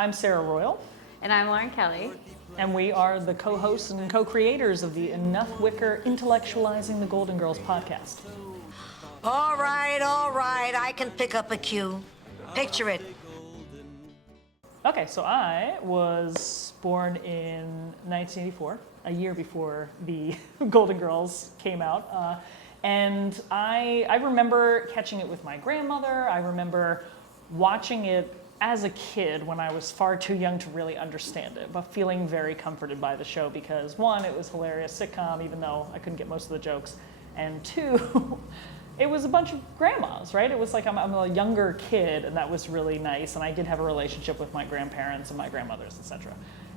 I'm Sarah Royal. And I'm Lauren Kelly. And we are the co-hosts and co-creators of the Enough Wicker Intellectualizing the Golden Girls podcast. All right, I can pick up a cue. Picture it. Okay, so I was born in 1984, a year before the Golden Girls came out. And I remember catching it with my grandmother. I remember watching it as a kid when I was far too young to really understand it, but feeling very comforted by the show because one, it was hilarious sitcom, even though I couldn't get most of the jokes, and two, it was a bunch of grandmas, right? It was like I'm a younger kid, and that was really nice, and I did have a relationship with my grandparents and my grandmothers, etc.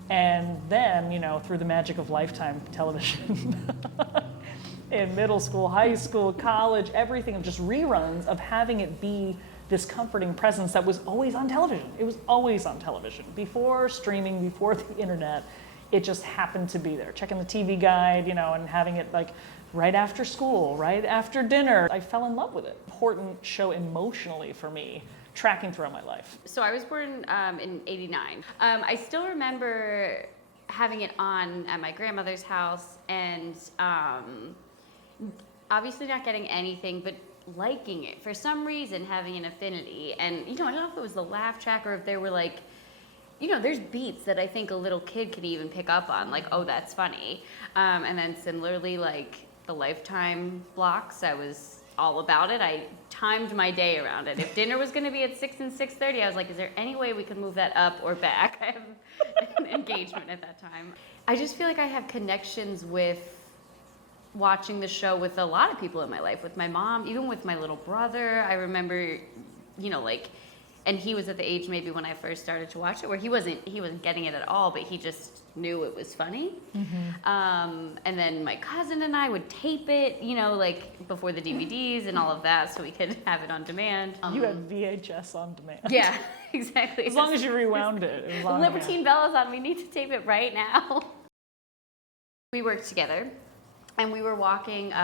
And then, you know, through the magic of Lifetime television, in middle school, high school, college, everything, just reruns of having it be this comforting presence that was always on television. It was always on television. Before streaming, before the internet, it just happened to be there. Checking the TV guide, you know, and having it like right after school, right after dinner. I fell in love with it. Important show emotionally for me, tracking throughout my life. So I was born in '89. I still remember having it on at my grandmother's house and obviously not getting anything, but liking it for some reason, having an affinity. And you know, I don't know if it was the laugh track or if there were like, you know, there's beats that I think a little kid could even pick up on, like, oh, that's funny. And then similarly, like the Lifetime blocks, I was all about it. I timed my day around it. If dinner was going to be at 6 and 6:30, I was like, is there any way we could move that up or back? I have an engagement at that time. I just feel like I have connections with watching the show with a lot of people in my life, with my mom, even with my little brother. I remember, you know, like, and he was at the age maybe when I first started to watch it where he wasn't getting it at all, but he just knew it was funny. Mm-hmm. And then my cousin and I would tape it, you know, like before the DVDs and all of that, so we could have it on demand. You had VHS on demand. Yeah, exactly. As long as you rewound it. The Libertine Bell is on. We need to tape it right now. We worked together. And we were walking to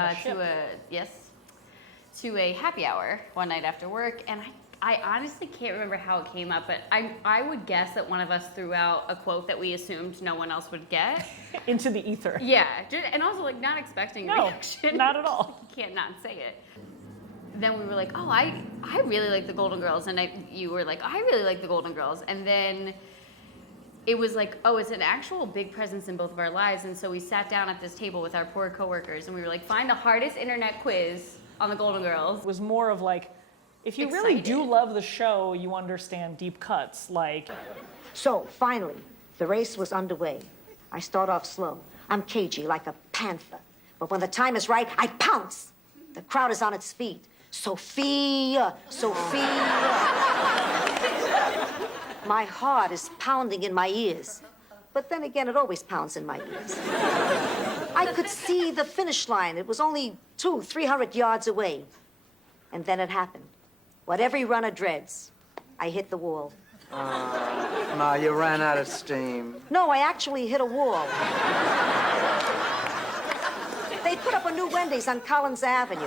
a happy hour one night after work, and I honestly can't remember how it came up, but I would guess that one of us threw out a quote that we assumed no one else would get. Into the ether. Yeah, and also like not expecting a reaction. Not at all. You can't not say it. Then we were like, oh, I really like the Golden Girls, and you were like, I really like the Golden Girls, and then it was like, oh, it's an actual big presence in both of our lives. And so we sat down at this table with our poor coworkers and we were like, find the hardest internet quiz on the Golden Girls. It was more of like, if you really do love the show, you understand deep cuts, like. So, finally, the race was underway. I start off slow. I'm cagey, like a panther. But when the time is right, I pounce. The crowd is on its feet. Sophia, Sophia. My heart is pounding in my ears. But then again, it always pounds in my ears. I could see the finish line. It was only 200-300 yards away. And then it happened. What every runner dreads. I hit the wall. No, you ran out of steam. No, I actually hit a wall. They put up a new Wendy's on Collins Avenue.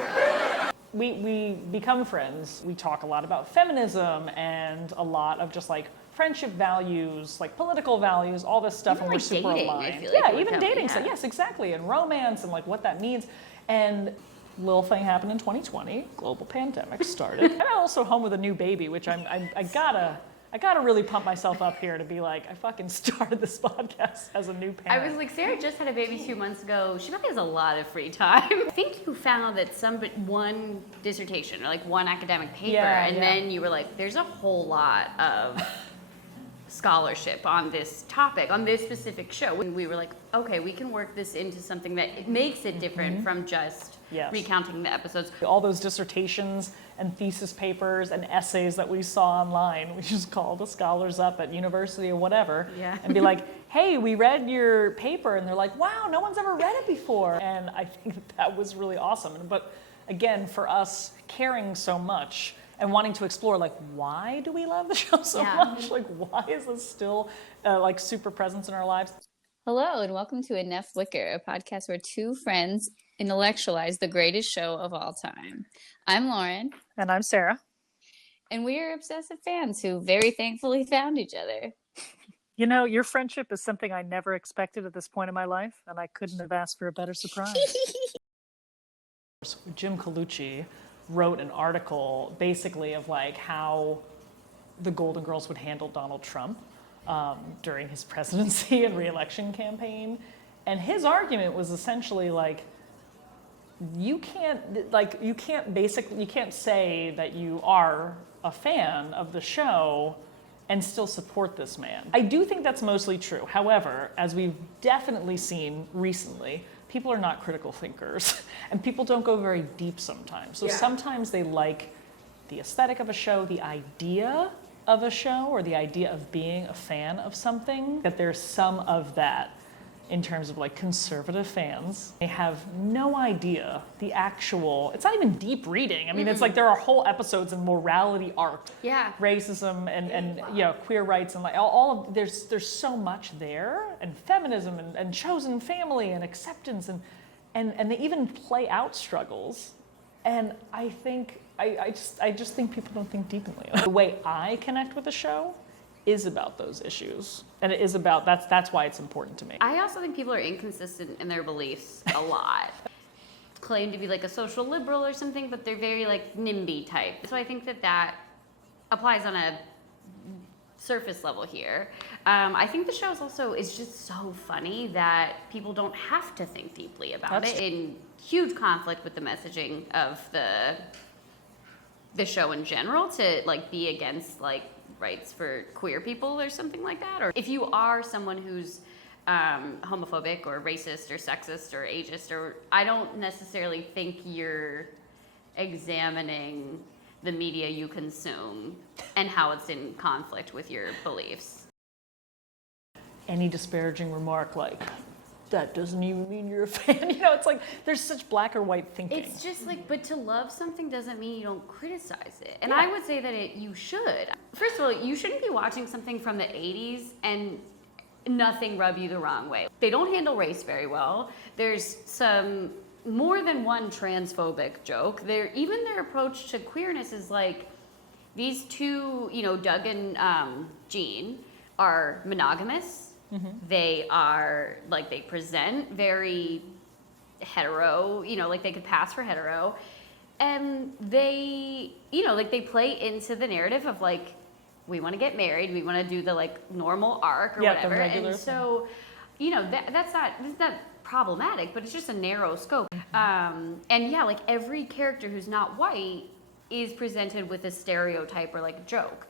We become friends. We talk a lot about feminism and a lot of just like friendship values, like political values, all this stuff, even and we're super dating, aligned. I feel like Even dating. So yes, exactly, and romance and like what that means. And little thing happened in 2020. Global pandemic started. And I'm also home with a new baby, which I gotta really pump myself up here to be like, I fucking started this podcast as a new parent. I was like, Sarah just had a baby 2 months ago. She probably has a lot of free time. I think you found that one dissertation or like one academic paper, then you were like, there's a whole lot of scholarship on this topic, on this specific show. And we were like, okay, we can work this into something that it makes it different from just recounting the episodes. All those dissertations and thesis papers and essays that we saw online, we just call the scholars up at university or whatever and be like, hey, we read your paper. And they're like, wow, no one's ever read it before. And I think that was really awesome. But again, for us caring so much and wanting to explore, like, why do we love the show so much? Like, why is this still like super present in our lives? Hello, and welcome to Enough Wicker, a podcast where two friends intellectualize the greatest show of all time. I'm Lauren. And I'm Sarah. And we are obsessive fans who very thankfully found each other. You know, your friendship is something I never expected at this point in my life, and I couldn't have asked for a better surprise. Jim Colucci wrote an article basically of like how the Golden Girls would handle Donald Trump during his presidency and re-election campaign. And his argument was essentially like, you can't say that you are a fan of the show and still support this man. I do think that's mostly true. However, as we've definitely seen recently, people are not critical thinkers and people don't go very deep sometimes. So sometimes they like the aesthetic of a show, the idea of a show, or the idea of being a fan of something, that there's some of that in terms of like conservative fans. They have no idea the actual, it's not even deep reading. I mean, it's like there are whole episodes in morality arc, racism and you know, queer rights and like all of, there's so much there, and feminism and chosen family and acceptance and they even play out struggles. And I think, I just think people don't think deeply. The way I connect with the show is about those issues, and it is about that's why it's important to me. I also think people are inconsistent in their beliefs a lot. Claim to be like a social liberal or something, but they're very like NIMBY type. So I think that applies on a surface level here. I think the show is just so funny that people don't have to think deeply about it. In huge conflict with the messaging of the show in general, to like be against like rights for queer people or something like that. Or if you are someone who's homophobic or racist or sexist or ageist, or I don't necessarily think you're examining the media you consume and how it's in conflict with your beliefs. Any disparaging remark like, that doesn't even mean you're a fan. You know, it's like there's such black or white thinking. It's just like, but to love something doesn't mean you don't criticize it. And I would say that you should. First of all, you shouldn't be watching something from the 80s and nothing rub you the wrong way. They don't handle race very well. There's some more than one transphobic joke. Even their approach to queerness is like, these two, you know, Doug and Jean are monogamous. They are like, they present very hetero, you know, like they could pass for hetero, and they, you know, like they play into the narrative of like, we want to get married, we want to do the like normal arc or whatever, and so, you know, that's not problematic, but it's just a narrow scope. And yeah, like every character who's not white is presented with a stereotype or like a joke,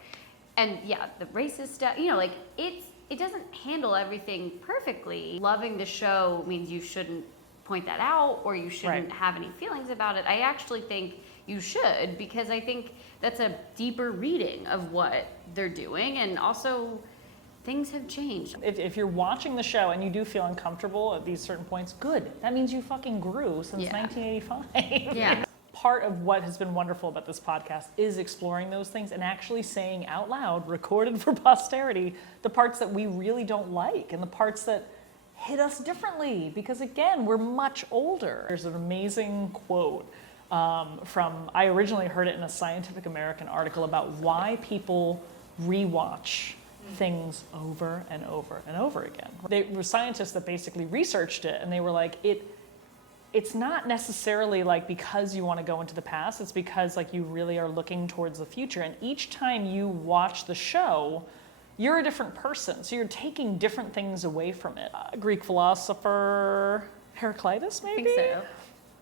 and yeah, the racist stuff, you know, like it doesn't handle everything perfectly. Loving the show means you shouldn't point that out, or you shouldn't have any feelings about it. I actually think you should, because I think that's a deeper reading of what they're doing, and also things have changed. If you're watching the show and you do feel uncomfortable at these certain points, good. That means you fucking grew since 1985. Yeah. Part of what has been wonderful about this podcast is exploring those things and actually saying out loud, recorded for posterity, the parts that we really don't like and the parts that hit us differently, because again, we're much older. There's an amazing quote I originally heard it in a Scientific American article about why people rewatch things over and over and over again. They were scientists that basically researched it, and they were like, it's not necessarily like because you want to go into the past, it's because like you really are looking towards the future. And each time you watch the show, you're a different person. So you're taking different things away from it. Greek philosopher Heraclitus, maybe? I think so.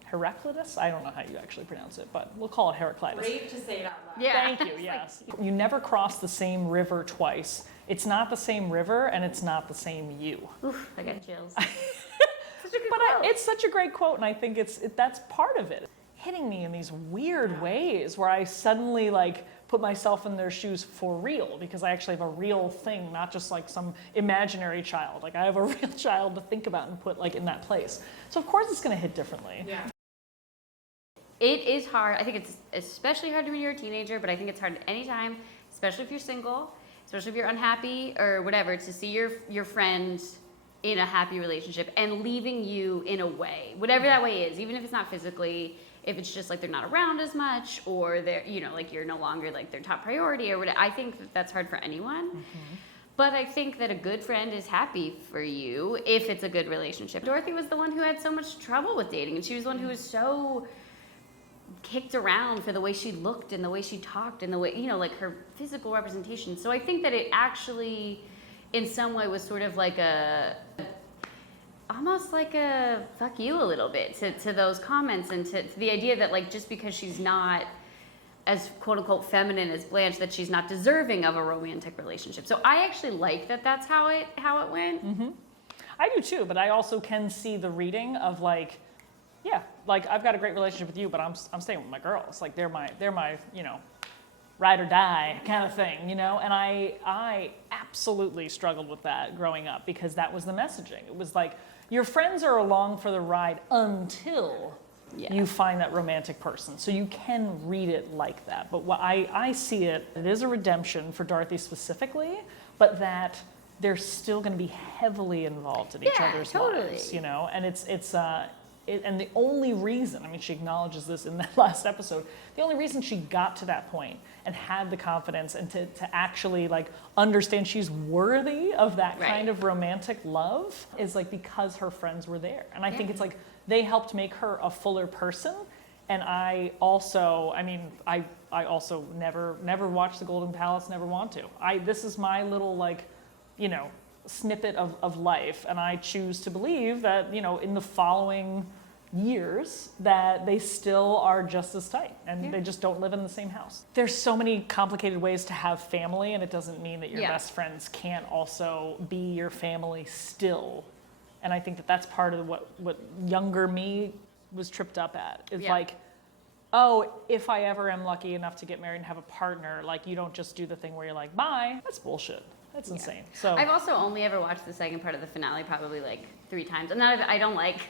Heraclitus? I don't know how you actually pronounce it, but we'll call it Heraclitus. Brave to say it out loud. Yeah. Thank you, yes. You never cross the same river twice. It's not the same river, and it's not the same you. Oof, I got chills. It's such a great quote, and I think that's part of it. Hitting me in these weird ways where I suddenly like put myself in their shoes for real, because I actually have a real thing, not just like some imaginary child. Like I have a real child to think about and put like in that place. So of course it's going to hit differently. Yeah. It is hard. I think it's especially hard when you're a teenager, but I think it's hard at any time, especially if you're single, especially if you're unhappy or whatever, to see your friend in a happy relationship and leaving you in a way, whatever that way is, even if it's not physically, if it's just like they're not around as much, or they're, you know, like you're no longer like their top priority or whatever. I think that's hard for anyone. But I think that a good friend is happy for you if it's a good relationship. Dorothy was the one who had so much trouble with dating, and she was the one who was so kicked around for the way she looked and the way she talked and the way, like her physical representation. So I think that it actually, in some way, was sort of like almost like a fuck you a little bit to those comments and to the idea that, like, just because she's not as quote unquote feminine as Blanche, that she's not deserving of a romantic relationship. So I actually like that that's how it went. Mm-hmm. I do too, but I also can see the reading of like, yeah, like I've got a great relationship with you, but I'm staying with my girls. Like they're my ride or die kind of thing, And I absolutely struggled with that growing up because that was the messaging. It was like your friends are along for the ride until you find that romantic person. So you can read it like that. But what I see it is a redemption for Dorothy specifically, but that they're still going to be heavily involved in each other's lives, And and the only reason, she acknowledges this in that last episode, the only reason she got to that point and had the confidence and to actually like understand she's worthy of that kind of romantic love is like because her friends were there. And I think it's like they helped make her a fuller person. And I also never watched The Golden Palace, never want to. This is my little snippet of life, and I choose to believe that in the following years that they still are just as tight and they just don't live in the same house. There's so many complicated ways to have family, and it doesn't mean that your best friends can't also be your family still. And I think that that's part of what younger me was tripped up at is like, oh, if I ever am lucky enough to get married and have a partner, like you don't just do the thing where you're like, bye. That's bullshit. That's insane. So I've also only ever watched the second part of the finale probably like 3 times. And I don't like,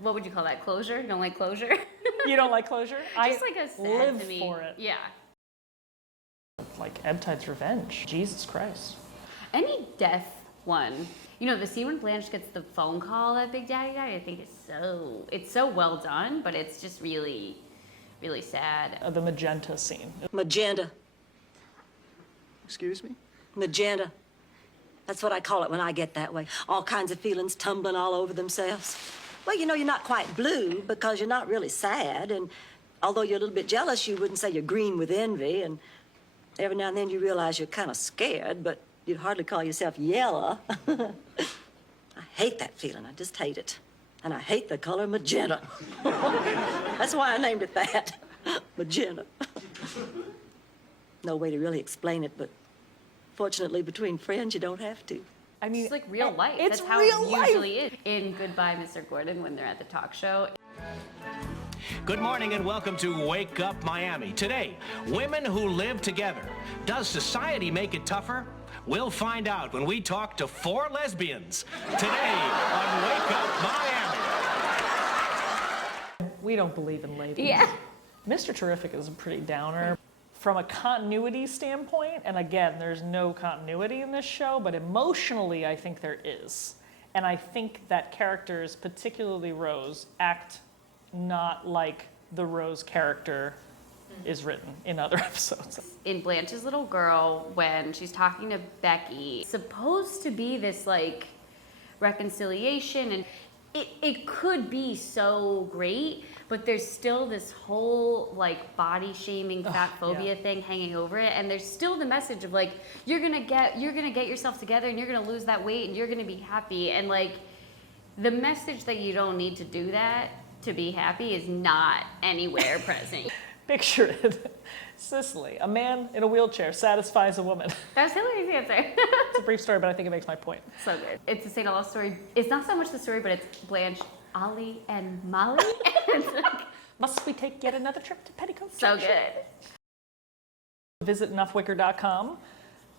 what would you call that, closure? You don't like closure? You don't like closure? Just like a sad live to me. for it. Yeah. Like Ebtide's Revenge. Jesus Christ. Any death one, the scene when Blanche gets the phone call that Big Daddy died, I think it's so well done, but it's just really, really sad. The magenta scene. Magenta. Excuse me? Magenta. That's what I call it when I get that way. All kinds of feelings tumbling all over themselves. Well, you're not quite blue because you're not really sad. And although you're a little bit jealous, you wouldn't say you're green with envy. And every now and then you realize you're kind of scared, but you'd hardly call yourself yellow. I hate that feeling. I just hate it. And I hate the color magenta. That's why I named it that. Magenta. No way to really explain it, but fortunately, between friends, you don't have to. It's like real life. It's That's how real it life. usually is in Goodbye, Mr. Gordon, when they're at the talk show. Good morning and welcome to Wake Up Miami. Today, women who live together. Does society make it tougher? We'll find out when we talk to 4 lesbians. Today on Wake Up Miami. We don't believe in ladies. Yeah. Mr. Terrific is a pretty downer. From a continuity standpoint, and again, there's no continuity in this show, but emotionally, I think there is. And I think that characters, particularly Rose, act not like the Rose character is written in other episodes. In Blanche's Little Girl, when she's talking to Becky, it's supposed to be this like reconciliation, and it could be so great, but there's still this whole like body shaming, fat phobia thing hanging over it, and there's still the message of like you're gonna get yourself together and you're gonna lose that weight and you're gonna be happy, and like the message that you don't need to do that to be happy is not anywhere present. Picture it. Sicily, a man in a wheelchair satisfies a woman. That's Hillary's answer. It's a brief story, but I think it makes my point. So good. It's a St. Olaf story. It's not so much the story, but it's Blanche, Ollie, and Molly. Must we take yet another trip to Petticoat So Junction? good. Visit EnoughWicker.com.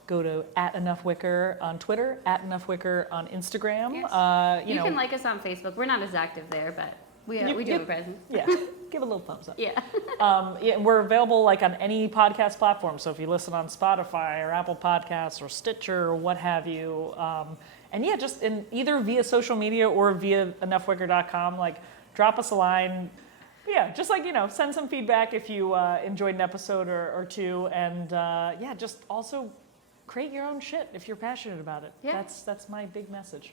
Go to @EnoughWicker on Twitter, @EnoughWicker on Instagram. Yes. You can like us on Facebook. We're not as active there, but we do have a presence. Yeah, give a little thumbs up. Yeah. We're available like on any podcast platform. So if you listen on Spotify or Apple Podcasts or Stitcher or what have you, and yeah, just in either via social media or via EnoughWicker.com, like drop us a line. Yeah, just like, send some feedback if you enjoyed an episode or two, and just also create your own shit if you're passionate about it. Yeah. That's my big message.